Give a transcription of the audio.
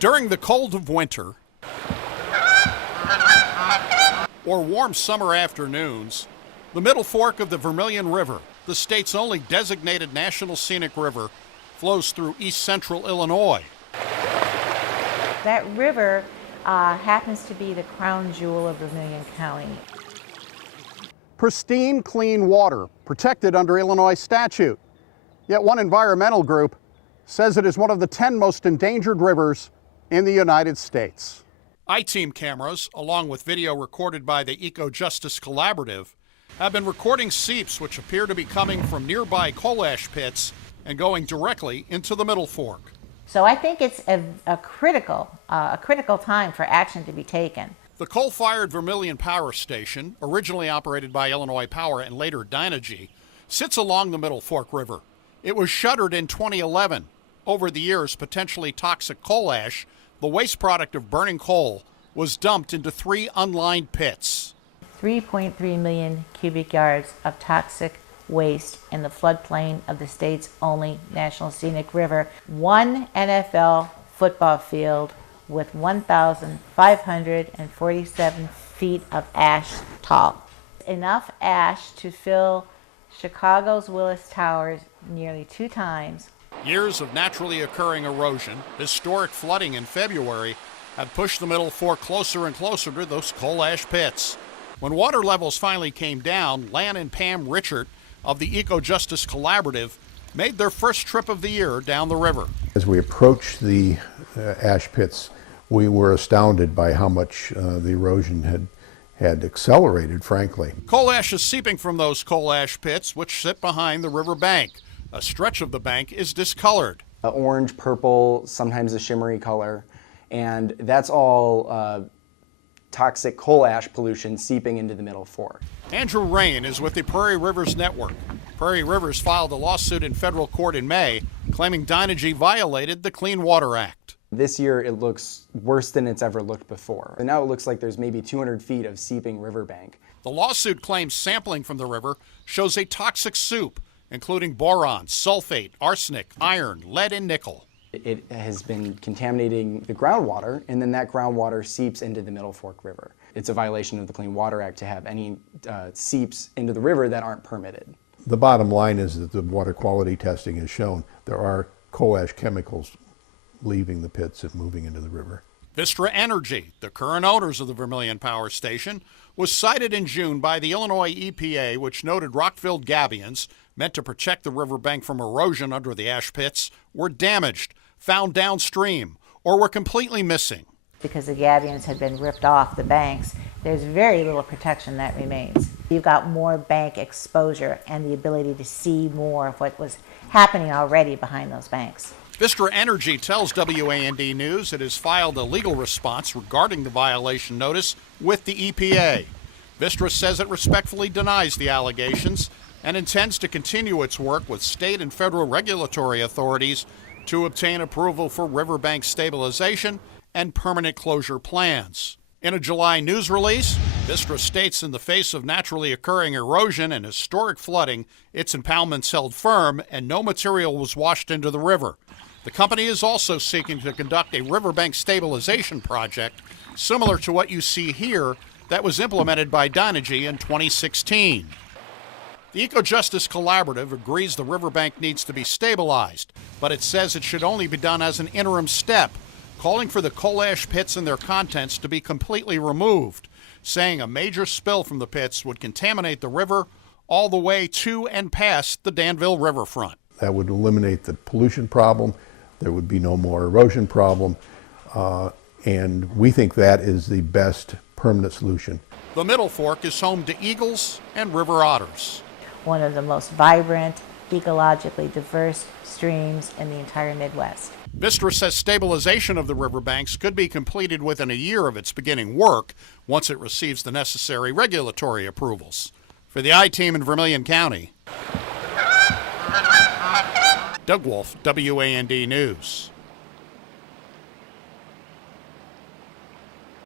During the cold of winter or warm summer afternoons, the Middle Fork of the Vermilion River, the state's only designated national scenic river, flows through east central Illinois. That river happens to be the crown jewel of Vermilion County. Pristine, clean water, protected under Illinois statute. Yet one environmental group says it is one of the 10 most endangered rivers in the United States. I-Team cameras, along with video recorded by the Eco-Justice Collaborative, have been recording seeps which appear to be coming from nearby coal ash pits and going directly into the Middle Fork. So I think it's a critical time for action to be taken. The coal-fired Vermilion Power Station, originally operated by Illinois Power and later Dynegy, sits along the Middle Fork River. It was shuttered in 2011. Over the years, potentially toxic coal ash, the waste product of burning coal, was dumped into 3 unlined pits. 3.3 million cubic yards of toxic waste in the floodplain of the state's only national scenic river. 1 NFL football field with 1,547 feet of ash tall. Enough ash to fill Chicago's Willis Towers nearly 2 times. Years of naturally occurring erosion, historic flooding in February, have pushed the Middle Fork closer and closer to those coal ash pits. When water levels finally came down, Lan and Pam Richard of the Eco-Justice Collaborative made their first trip of the year down the river. As we approached the ash pits, we were astounded by how much the erosion had accelerated, frankly. Coal ash is seeping from those coal ash pits, which sit behind the river bank. A stretch of the bank is discolored. Orange, purple, sometimes a shimmery color, and that's all toxic coal ash pollution seeping into the Middle Fork. Andrew Rain is with the Prairie Rivers Network. Prairie Rivers filed a lawsuit in federal court in May, claiming Dynegy violated the Clean Water Act. This year it looks worse than it's ever looked before. And now it looks like there's maybe 200 feet of seeping riverbank. The lawsuit claims sampling from the river shows a toxic soup, including boron, sulfate, arsenic, iron, lead, and nickel. It has been contaminating the groundwater, and then that groundwater seeps into the Middle Fork River. It's a violation of the Clean Water Act to have any seeps into the river that aren't permitted. The bottom line is that the water quality testing has shown there are coal ash chemicals leaving the pits and moving into the river. Vistra Energy, the current owners of the Vermilion Power Station, was cited in June by the Illinois EPA, which noted rock-filled gabions, meant to protect the riverbank from erosion under the ash pits, were damaged, found downstream, or were completely missing. Because the gabions had been ripped off the banks, there's very little protection that remains. You've got more bank exposure and the ability to see more of what was happening already behind those banks. Vistra Energy tells WAND News it has filed a legal response regarding the violation notice with the EPA. Vistra says it respectfully denies the allegations and intends to continue its work with state and federal regulatory authorities to obtain approval for riverbank stabilization and permanent closure plans. In a July news release, Vistra states in the face of naturally occurring erosion and historic flooding, its impoundments held firm and no material was washed into the river. The company is also seeking to conduct a riverbank stabilization project similar to what you see here that was implemented by Dynegy in 2016. The Eco-Justice Collaborative agrees the riverbank needs to be stabilized, but it says it should only be done as an interim step, calling for the coal ash pits and their contents to be completely removed, saying a major spill from the pits would contaminate the river all the way to and past the Danville riverfront. That would eliminate the pollution problem. There would be no more erosion problem, and we think that is the best permanent solution. The Middle Fork is home to eagles and river otters. One of the most vibrant, ecologically diverse streams in the entire Midwest. Vistra says stabilization of the riverbanks could be completed within a year of its beginning work once it receives the necessary regulatory approvals. For the I-Team in Vermilion County, Doug Wolfe, WAND News.